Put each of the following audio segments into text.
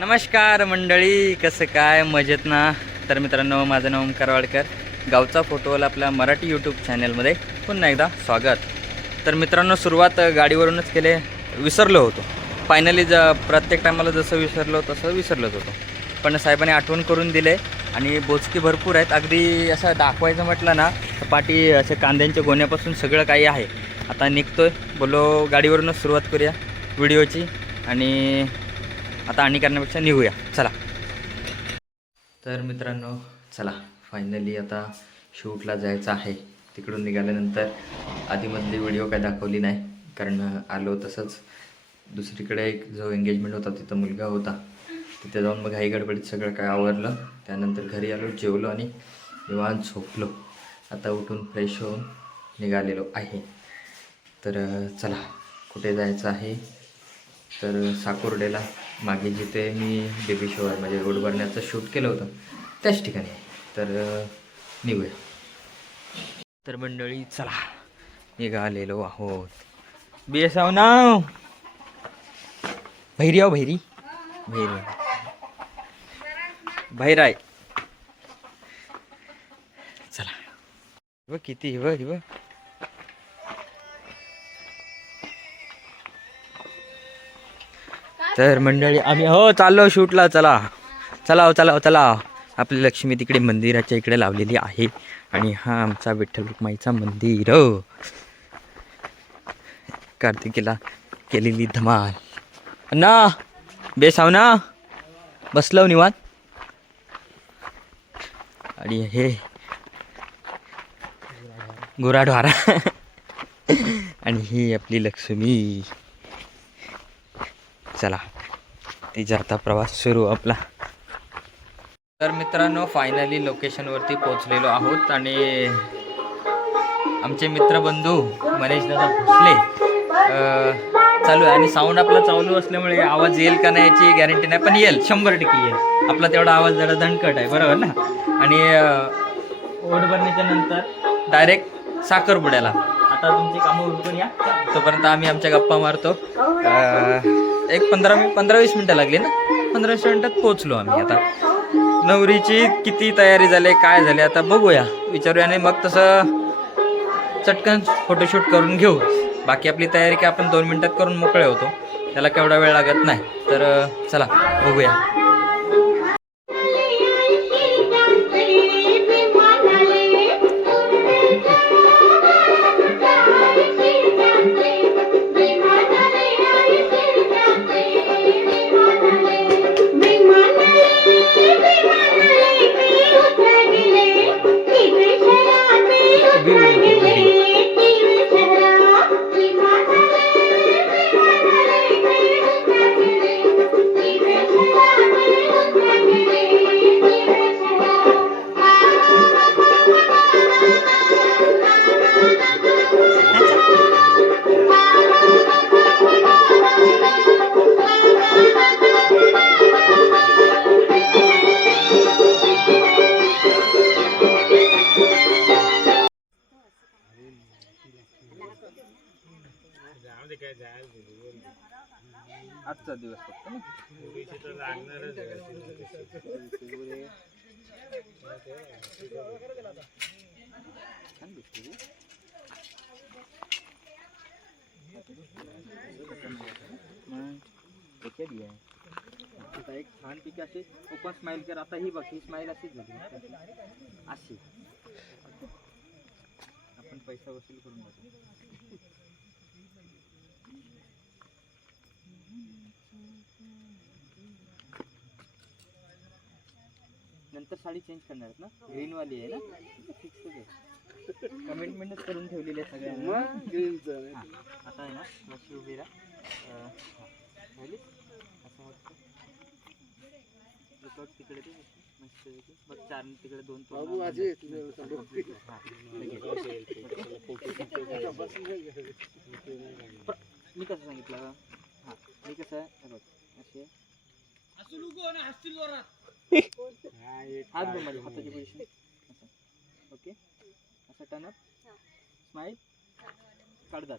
नमस्कार मंडळी कसं काय? मजेत ना? तर मित्रांनो माझं नाव ओमकार वाडकर. गावचा फोटोवाला आपल्या मराठी यूट्यूब चॅनलमध्ये पुन्हा एकदा स्वागत. तर मित्रांनो सुरुवात गाडीवरूनच केले विसरलो होतो. फायनली ज प्रत्येक टायमाला जसं विसरलो तसं विसरलोच होतो. पण साहेबांनी आठवण करून दिले आणि बोचकी भरपूर आहेत. अगदी असं दाखवायचं म्हटलं ना तर पाठी असे कांद्यांच्या गोण्यापासून सगळं काही आहे. आता निघतो आहे बोलो गाडीवरूनच सुरुवात करूया. व्हिडिओची आणि आता आणि करण्यापेक्षा निघूया. चला. तर मित्रांनो चला. फायनली आता शूटला जायचं आहे. तिकडून निघाल्यानंतर आधीमधली व्हिडिओ काय दाखवली नाही कारण आलो तसंच. दुसरीकडे एक जो एंगेजमेंट होता तिथं मुलगा होता. तिथे जाऊन मग घाई गडबडीत सगळं काय आवरलं. त्यानंतर घरी आलो जेवलो आणि निवांत झोपलो. आता उठून फ्रेश होऊन निघालेलो आहे. तर चला. कुठे जायचं आहे? तर साकुर्डेला. मागे जिथे मी बेबी शोवर म्हणजे रोड भरण्याचं शूट केलं होतं त्याच ठिकाणी तर निघूया. तर मंडळी चला निघालेलो आहोत. बेसाव नाव. भैरी आहो भैरी. भैरी. भैराय चला. किती हिव हिव तर मंडळी आम्ही हो चाललो शूटला चला. चला हो, चला हो, चला हो. आपली लक्ष्मी तिकडे मंदिराच्या इकडे लावलेली आहे. आणि हा आमचा विठ्ठल रुक्माईचा मंदिर हो. कार्तिकीला केलेली धमाल. ना बेसाव ना. बसलो निवांत. आणि हे गुराढवारा. आणि ही आपली लक्ष्मी. चला तिचा आता प्रवास सुरू आपला. तर मित्रांनो फायनली लोकेशनवरती पोहोचलेलो आहोत आणि आमचे मित्रबंधू मनीष दादा भोसले चालू आहे. आणि साऊंड आपला चालू असल्यामुळे आवाज येईल का नाही याची गॅरंटी नाही पण येईल. शंभर टक्के येईल. आपला तेवढा आवाज जरा दणकट आहे बरोबर ना? आणि ओढ भरण्याच्या नंतर डायरेक्ट साखरपुड्याला. आता तुमची कामं उरकून या. तोपर्यंत आम्ही आमच्या गप्पा मारतो. एक पंधरा पंधरा वीस मिनटं लागली ना? पंधरा वीस मिनटात पोचलो आम्ही आता. नवरीची किती तयारी झाली काय झाली आता बघूया. विचारूया आणि मग तसं चटकन फोटोशूट करून घेऊ. बाकी आपली तयारी की आपण दोन मिनटात करून मोकळे होतो. त्याला केवढा वेळ लागत नाही. तर चला बघूया. दिवस फक्त आता एक छान पिके अशी ओपन स्माइल कर आता ही बघ ही स्माइल अशीच झाली अशी आपण पैसा वसूल करून बघू नंतर साडी चेंज करणार आहेत ना? ग्रीन वाली आहे ना? फिक्स आहे कमेंटमेंटच करून ठेवलेली आहे सगळ्यांना. हा, आता आहे ना लक्ष्मी उभी राहा. झाली असं वाटतं. तिकडे ते मस्त. बघ चार तिकडे दोन. मी कसं सांगितलं? हा मी कसं आहे? बघ असे. हात बघ माझ्या हाताची पोझिशन ओके? असं टर्न अप स्माईल काढतात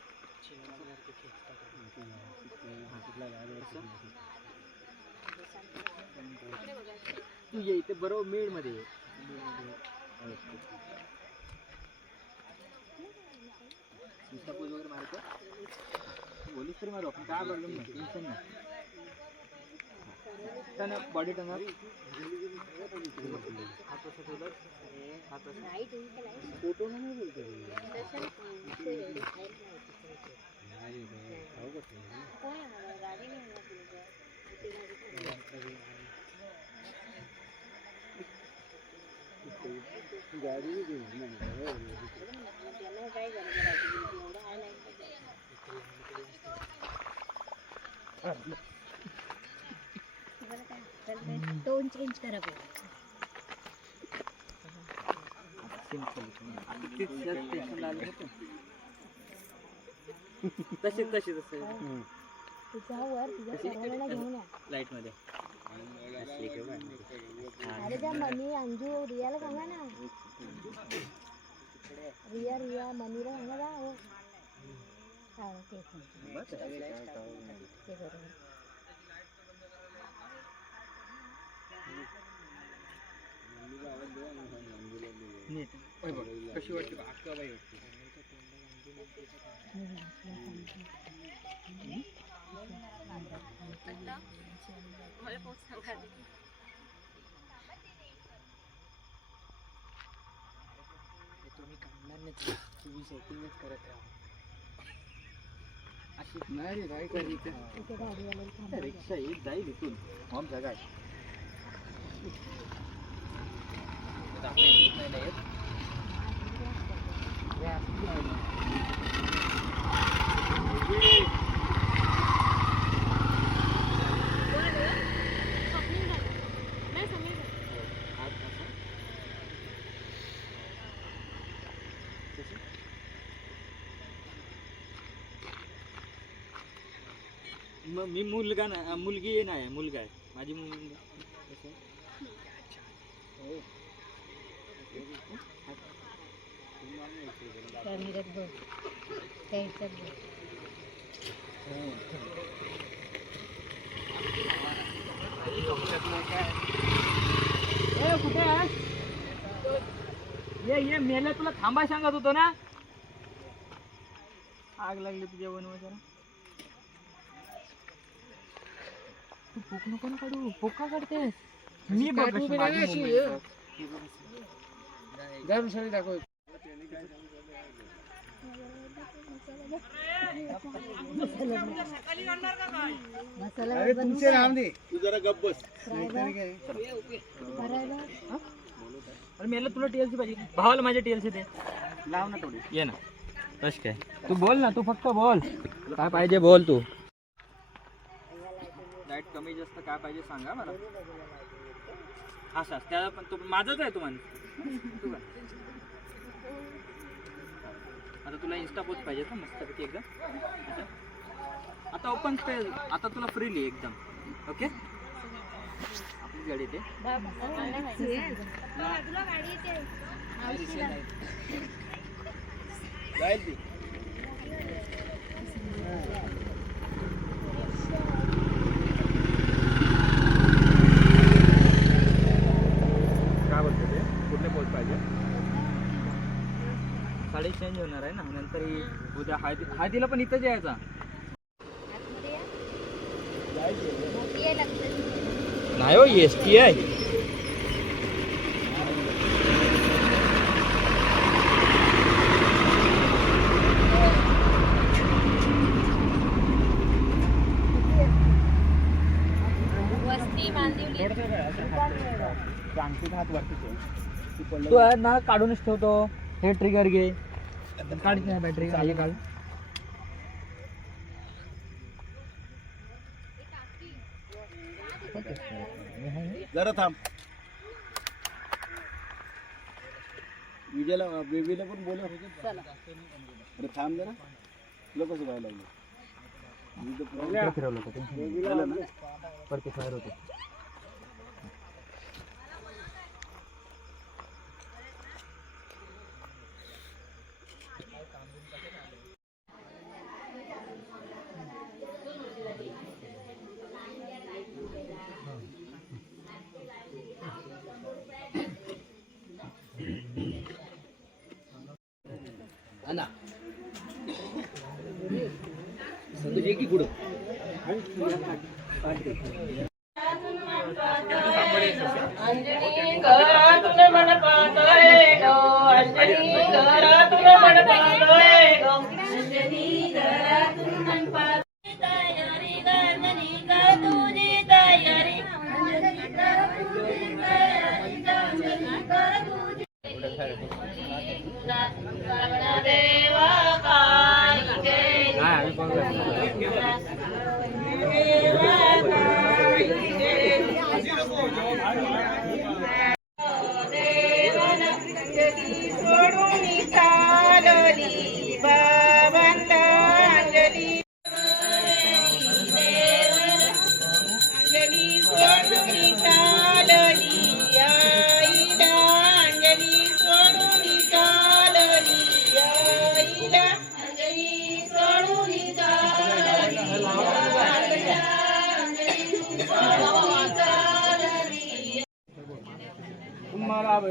तू ये इथे बरोबर मेडमध्ये ये. नुसता पोज वगैरे मारायचं? बोलूच तरी मारू आपण. काय प्रॉब्लेम नाही. टेन्शन नाही. बॉडी टन हात असं ठेवलं हात नाही टोन चेंज करा तसे? तसे तसे तुझ्या वर तुझ्या घेऊन या. लाइटमध्ये अरे त्या मनी अंजू रियाला सांगा ना. रिया रिया मनीला सांगा हो. ते नीट. बघ, कशी वाटते बघ, अक्काबाई वाटते. तुम्ही काढणार नाही तुम्ही सेटिंगच करत राहा. अशी नाही रे काय करी रिक्षा येत जाईल इथून. हॉम जगाय. मग मी मुलगा ना मुलगी नाही मुलगा आहे माझी मुलगी? हो. कॅमेऱ्यात बघ बघ कुठे ये ये मेला तुला थांबा सांगत होतो ना? आग लागली तुझ्या वनवासाला. तू पोक नको ना काढू? पोक काढतेस. मी बघ भात बनवू का? फ्राय भात? फ्राय भात? अरे मेला तुला टीएलसी पाहिजे भावाला माझ्या टीएलसी दे लाव ना थोडी ये ना कश काय तू बोल ना तू फक्त बोल काय पाहिजे बोल तू लाइट कमी जास्त काय पाहिजे सांगा मला हा सर त्याला पण तो माझाच आहे तू तू काय? आता तुला इन्स्टा पोस्ट पाहिजे का मस्तपैकी एकदम. असं? आता ओपन स्पेस आता तुला फ्रीली एकदम. ओके आपली गाडी ते जाईल ती. तरी उद्या हळदी हळदीला पण इथंच यायचा. आहे. नाही हो एस टी आहे. तू आहे ना काढूनच ठेवतो. हे ट्रिगर घे. काढ बॅटरी हे काढ जरा थांब. विजयला बेबीला पण बोला अरे थांब जरा. तुला कसं व्हायला लागलं होतं. परत होते. म्हणजे की कुठं 一放一二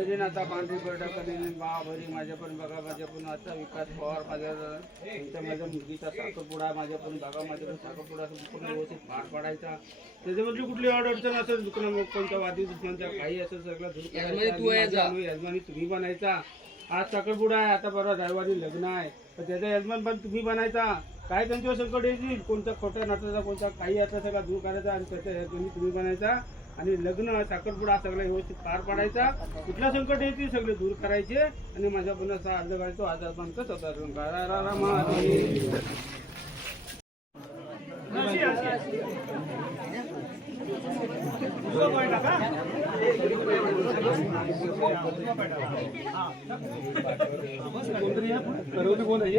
तुम्हाला भजनाचा पांढरी पडा करेन बा माझ्या पण बघा माझ्या पण आजचा विकास पवार माझ्या तुमच्या माझ्या मुलगीचा साखरपुडा माझ्या पण बघा माझ्या पण साखरपुडा पूर्ण व्यवस्थित पार पाडायचा. त्याच्यामध्ये कुठली अड अडचण असेल दुकान मग कोणत्या वादी दुश्मनच्या काही असेल सगळं यजमानी तुम्ही बनायचा. आज साखरपुडा आहे आता परवा दहावारी लग्न आहे. तर त्याचा यजमान पण तुम्ही बनायचा. काय त्यांच्यावर संकट येतील? कोणत्या खोट्या नाट्याचा कोणता काही असला सगळा दूर करायचा आणि त्याच्या यजमानी तुम्ही बनायचा. आणि लग्न साखरपुडा सगळं व्यवस्थित पार पाडायचा. कुठला संकट येते सगळे दूर करायचे. आणि माझ्या पुन्हा असा अर्ज करायचो आजार आपण कोण आहे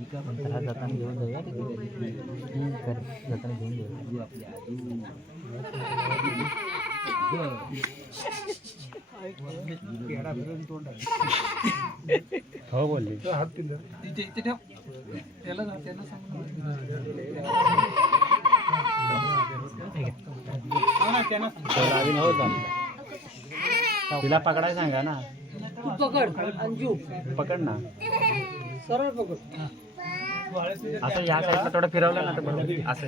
जाताना घेऊन जाऊया जाताना घेऊन जाऊया हो बोलली. तिला पकडाय सांगा ना. पकड अंजू पकड ना. सरळ पकड असं या साईडला थोडं फिरवलं ना तर बरोबर. असं.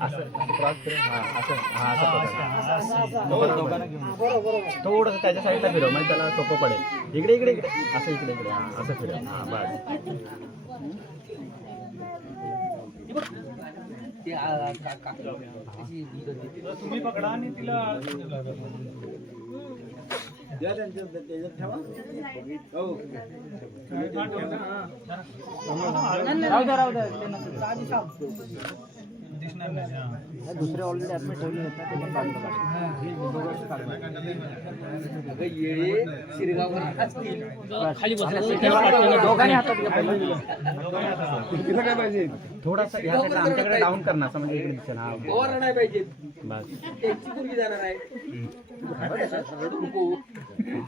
असं. क्रॉस फिरव हा असं. हा असं पकड. थोडंसं त्याच्या साईडला फिरव म्हणजे त्याला सोपं पडेल. इकडे इकडे इकडे. असं इकडे इकडे. हा असं फिरव. हा बस. दुसरे ऑलरेडी ऍडमिट ठेवले आहेत ना. ते पण बाजूला दोघांनी हातात घ्या पहिले. थोडासा ह्या साईडला आमच्याकडे डाऊन करणार असं म्हणजे इकडे दिसेल हा बस।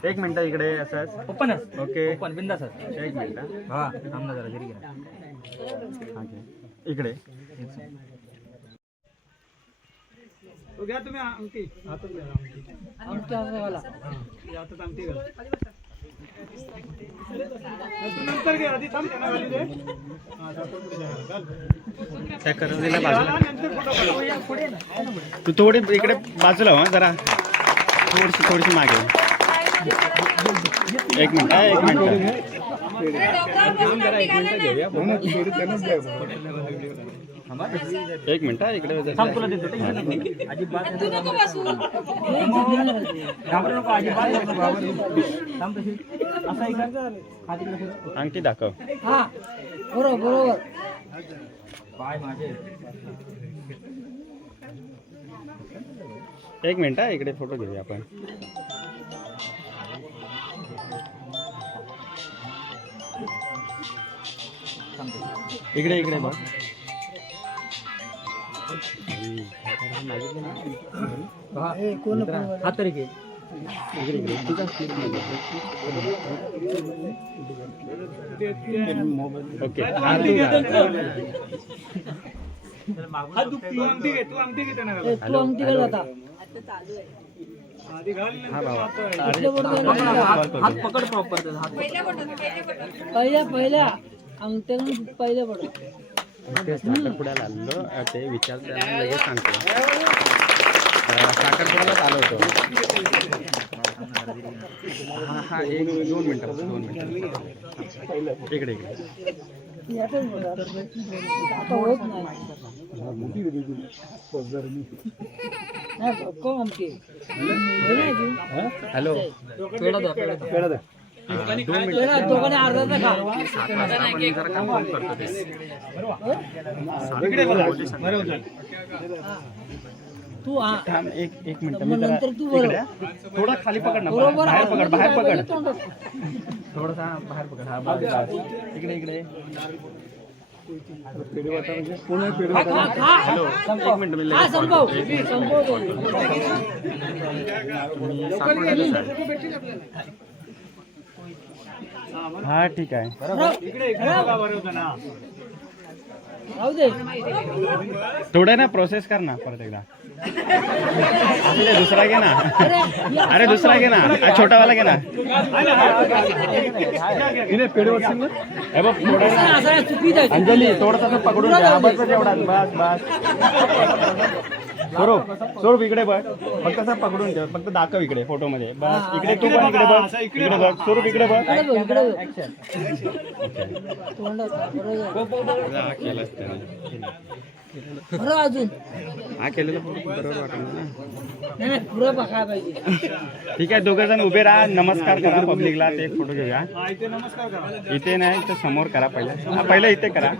एक मिनिट इकडे असंच ओपन आहे ओके। ओपन बिंदास एक मिनिट हा. हा। थांब ना जरा घरी घ्या हा, इकडे घ्या तुम्ही अंगठी. हातात घ्या अंगठी. हातात अंगठी घाल तू नंतर घे आधी थांब त्यांना घाली दे. हा. घाल. त्या करवलीला बाजूला. घाला, नंतर फोटो काढू. तू थोडी इकडे बाजूला हो जरा. थोडीशी थोडीशी मागे. एक मिनिट हा, एक मिनिट. एक मिनिट हा, इकडे थांब तुला देतो टेन्शन नको. अजिबात घाबरू नको अजिबात नको घाबरू नको. थांब तशी असं आहे का हात इकडे फिरव. अंगठी दाखव पाय माझे एक मिनिट हा, इकडे फोटो घेऊया आपण. इकडे इकडे बघ हा हात हात पकड प्रॉपर पहिल्या पहिल्या. अंगठ्या पहिल्या पडत ते साखरपुड्याला आलेलो ते विचारते लगेच सांगतो. साखरपुड्यालाच आलो होतो. हा हा एक दोन मिनटं दोन मिनटं. इकडे इकडे. हे. हॅलो? पेढा द्या. पेढा द्या. ते इकडे बघा. बरोबर झालं. तू थांब एक एक मिनिट मग मी जरा नंतर तू इकडे. या. थोडा खाली पकड ना बरोबर बाहेर पकड बाहेर पकड. थोडासा बाहेर पकड हा बस इकडे इकडे खा, खा, खा. हॅलो एक मिनिट मी हा लगेच call संभव करतो. संभव तो. मी सापडलेलोच आहे. हा ठीक आहे. थोडं ना प्रोसेस कर ना परत एकदा. दुसरा घे ना. अरे दुसरा घे ना. हा, छोटावाला घे ना. अंजली थोडंसं पकडून बस बस. स्वरूप स्वरूप इकडे बघ. फक्त असं पकडून ठेव फक्त दाखव इकडे फोटो मध्ये बस इकडे तू पण इकडे बघ इकडे बघ स्वरूप इकडे बघ. हा अजून? हा केलेला फोटो बरोबर वाटलं ना. नाही नाही पुरं पाहिजे. ठीक आहे दोघं जण उभे राहा नमस्कार करा पब्लिकला ते फोटो घेऊया. हा इथे नमस्कार करा इथे नाही तर समोर करा पहिला. हा पहिलं इथे करा. हो,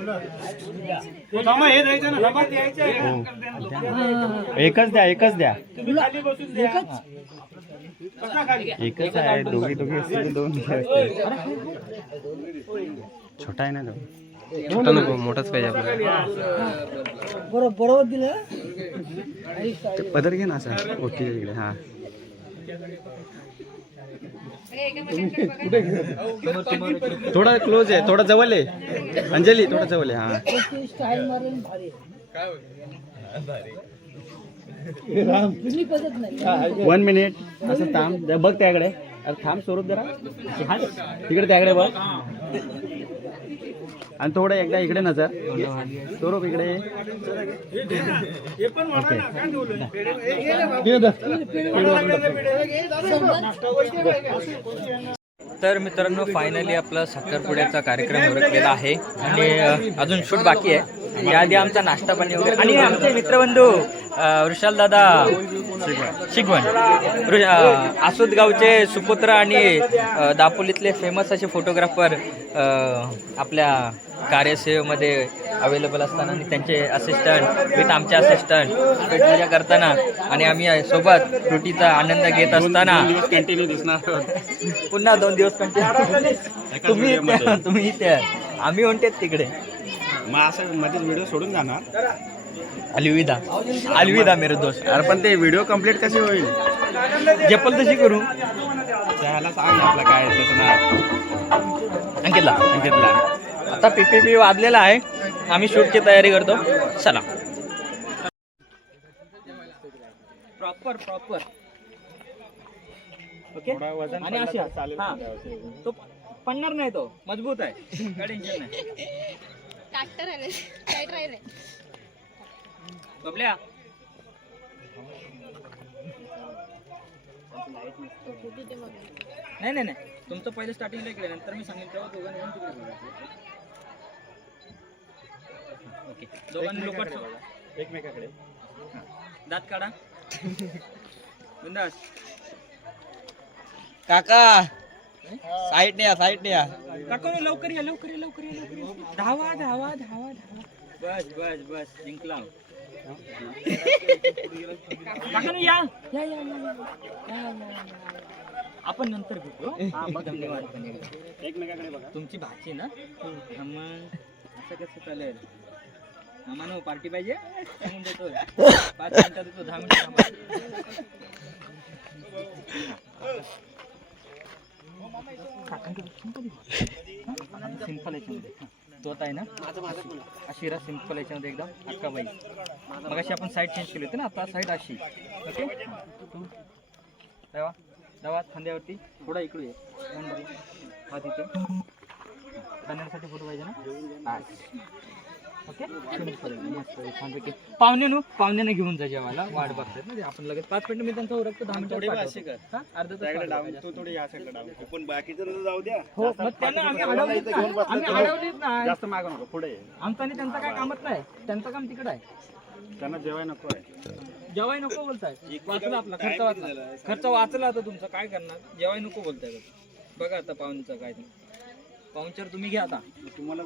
हे. हो हा, हा, हा. एकच द्या एकच द्या. तुम्ही खाली बसून द्या कसा खाली? एकच आहे दोघी दोघी दोन असतील. छोटा आहे ना तो. छोटा नको मोठाच पाहिजे आपल्याला. बरोबर बरोबर दिलं ते पदर घे ना असं. ओके इकडे हा. थोडा क्लोज आहे थोडा जवळ आहे. अंजली थोडा जवळ आहे हा. वन मिनिट असं थांब बघ त्याकडे. अरे थांब स्वरूप जरा. तिकडे त्याकडे बघ. आणि थोडं एकदा इकडे नजर. स्वरूप इकडे. तर मित्रांनो फायनली आपला साखरपुड्याचा कार्यक्रम उरकलेला आहे. आणि अजून शूट बाकी आहे. याआधी आमचा नाश्ता पाणी वगैरे आणि आमचे मित्रबंधू वृषाल दादा. अ, आसोद गावचे सुपुत्र आणि दापोलीतले फेमस असे फोटोग्राफर आपल्या कार्यसेवेमध्ये अवेलेबल असताना आणि त्यांचे असिस्टंट विथ आमचे असिस्टंट मजा करताना आणि आम्ही सोबत त्रुटीचा आनंद घेत असताना. कंटिन्यू दिसणार. पुन्हा दोन दिवस कंटिन्यू तुम्ही तुम्ही इथे आम्ही म्हणते तिकडे. मग असं मध्येच व्हिडिओ सोडून जाणार. अलविदा. अलविदा मेरे दोस्त. अरे पण ते व्हिडिओ कंप्लीट कशी होईल? जपल तशी करू. त्याला सांग आपलं काय त्याचं नाव. अंकितला. अंकितला. आता पीपीपी वाजलेला आहे. आम्ही शूटची तयारी करतो. चला. प्रॉपर प्रॉपर ओके आणि अशी. हा. तो पडणार नाही तो. मजबूत आहे. काय टेन्शन नाही बबल्या नाही नाही नाही. तुमचं पहिलं स्टार्टिंगला इकडे नंतर मी सांगेन तेव्हा दोघांनी पण तिकडे. ओके. दोघांनी लोकट एकमेकाकडे दात काढा. बिंदास. काका साईड ने साईड ने काका लवकर या लवकर या लवकर या लवकर या. धावा धावा धावा धावा. बस बस बस. जिंकला. काका या या या या, या. या, या, या. आपण नंतर भेटू हं? एकदम निवांतपणे. एकमेकाकडे बघा तुमची भाची ना हा मग असं कसं चालेल मामा पार्टी पाहिजे सांगून देतो पाच मिनिटात देतो दहा मिनिटं सिंपल याच्यामध्ये हा. तोत आहे ना? अशी सिंपल याच्यामध्ये एकदम अक्का बाई. मग अशी आपण साईड चेंज केली होती ना आता साईड अशी. ओके तू? तेव्हा खांद्यावरती. थोडा इकडे ये. हा तिथे. खाण्यासाठी फोटो पाहिजे ना? ओके? पाहुण्यानं पाहुण्यानं घेऊन जा जेवायला. वाट बघतात ना. आपण लगेच पाच मिनिटं मी त्यांचा उरकतो दहा मिनिटं हा? अर्धा तास डाऊन पण बाकीचं जाऊ द्या. हो मग त्यांना आम्ही नाही. नाही जास्त मागू नको पुढे. आमचं आणि त्यांचं काय कामच नाही. त्यांचं काम तिकडं आहे. त्यांना जेवाय नको आहे. जेवाय नको बोलताय. वाचला आपला. खर्च वाचला. खर्च वाचला आता तुमचा. काय करणार? जेवाय नको बोलताय का? बघा आता पाहुणचं काय ते पाहुणचार तुम्ही घ्या आता. तुम्हाला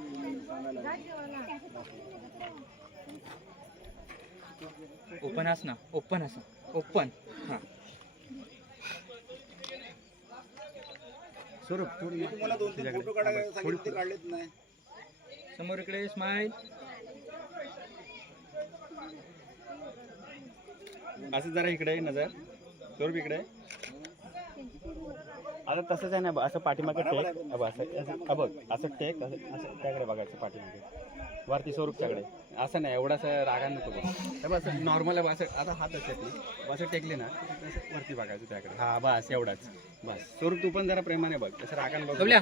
ओपन अस ना. ओपन असा ओपन हा. स्वरूप तुम्हाला दोन तीन फोटो काढायला सांगितले काढलेत नाही. समोर इकडे स्माईल असं जरा इकडे नजर. स्वरूप इकडे. आता तसंच आहे ना असं पाठीमागे टेक. अब असं बघ असं टेक असं त्याकडे बघायचं पाठीमागे. वरती स्वरूपच्याकडे असं नाही एवढं असं रागा नको बघ असं नॉर्मल आहे असं आता हात असतात ना असं टेकले ना वरती बघायचं त्याकडे. हा बस एवढाच. बस. स्वरूप तू पण जरा प्रेमाने बघ असं रागाने बघ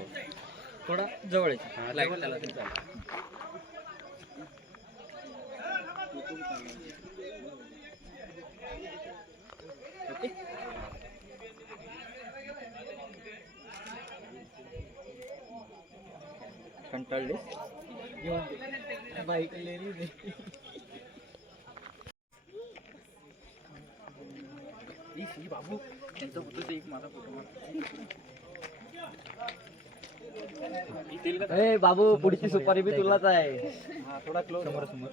थोडा जवळ. ओके. कंटाळले. बाईक बाबू त्यांचा फोटो एक माझा फोटो ए बाबू पुढची सुपारी बी तुलाच आहे. थोडा क्लोज समोर समोर.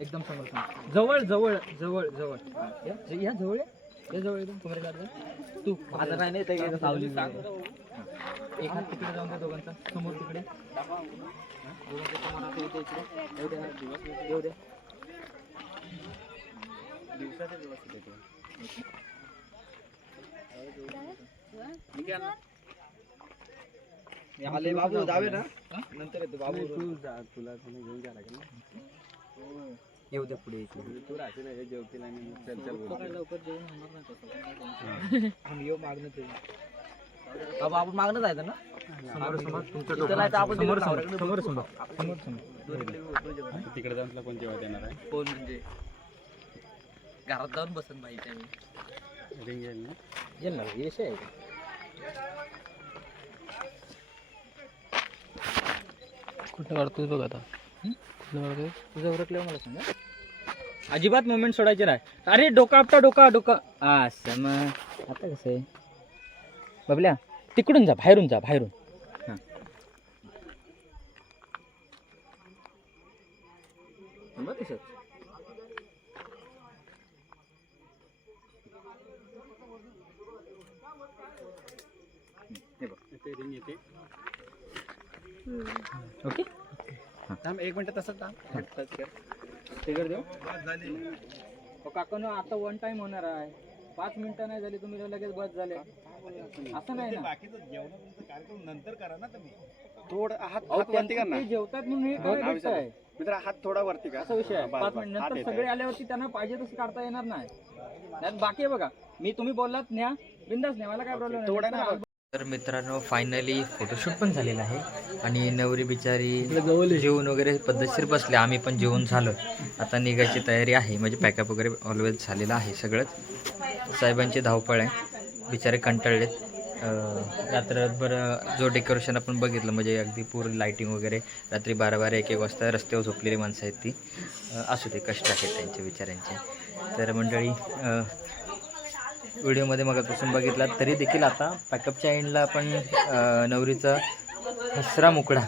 एकदम समोर समोर. जवळ जवळ जवळ जवळ. या. जवळ. या जवळ एकदम. लागलं? तू माझं नाही ते सावली एक तिकडे जाऊन दे दोघांचा समोर तिकडे. हा. येऊ द्या हा दिवस, येऊ द्या दिवसाचे व्यवस्थित येतो आले बाबू जावे ना? नंतर येतो बाबू. तू जा तुला घेऊन जा लागेल ना. येऊ द्या पुढे तू राहते ना हे जेवतील आणि मग चल चल. लवकर जेवण होणार नाही नाही. आपण मागणं जायचं ना तिकडे जाऊन तुला कोण जेव्हा देणार आहे? कोण म्हणजे? घरात जाऊन बसन पाहिजे मी रिंग येईल ना? येईल ना यश आहे कुठं काढतोस बघ आता. तुझं उरकलं मला सांगा अजिबात मुवमेंट सोडायचे नाही. अरे डोका आपटा डोका डोका. असं मग. आता कसं आहे? बबल्या तिकडून जा बाहेरून जा बाहेरून. हां. तसंच हे ते ओके? थांब एक मिनिट तसं थांब. टच कर देऊ? काका आता वन टाइम होणार आहे. पाच मिनिटं नाही झाली तुम्ही लगेच बस झाले. असं नाही ना? थोडं हात अहो, हात वरती कर ना. ते जेवतात म्हणून हे काय हा, भेटतंय? मित्र हात थोडा वरती का असा विषय आहे. पाच. मिनिट हात नंतर. सगळे आल्यावरती त्यांना पाहिजे तसं काढता येणार नाही. त्यात बाकी आहे बघा. मी तुम्ही बोललात न्या. बिंदास न्या मला काय प्रॉब्लेम थोडा ना तर मित्रांनो फायनली फोटोशूट पण झालेला आहे. आणि नवरी बिचारी जेवण वगैरे पद्धतशीर बसले. आम्ही पण जेवण झालो. आता निघायची तयारी आहे. म्हणजे पॅकअप वगैरे ऑलवेज झालेलं आहे सगळंच. साहेबांची धावपळ आहे. बिचारे कंटाळलेत. रात्रभर जो डेकोरेशन आपण बघितलं म्हणजे अगदी पूर्ण लाईटिंग वगैरे रात्री बारा बारा एक एक वाजता रस्त्यावर झोपलेली माणसं आहेत ती. असू दे कष्ट आहेत त्यांचे बिचाऱ्यांचे. तर मंडळी व्हिडिओमध्ये मगापासून बघितला तरी देखील आता पॅकअपच्या एंडला आपण नवरीचा हसरा मुकडा.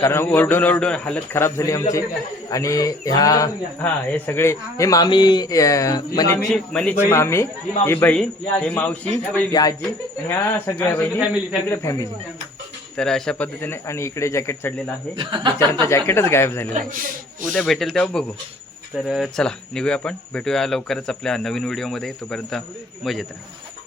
कारण ओरडून ओरडून हालत खराब झाली आमची. आणि ह्या हा हे सगळे हे मामी मनीची मनीची मामी ही बहीण हे मावशी ही आजी आणि ह्या सगळ्या बहिणी इकडे फॅमिली तर अशा पद्धतीने आणि इकडे जॅकेट चढलेलं आहे. बिचारांचं जॅकेटच गायब झालेलं आहे. उद्या भेटेल तेव्हा बघू. तर चला निघूया आपण. भेटूया लवकरच आपल्या नवीन व्हिडिओमध्ये. तोपर्यंत मजेत राहा.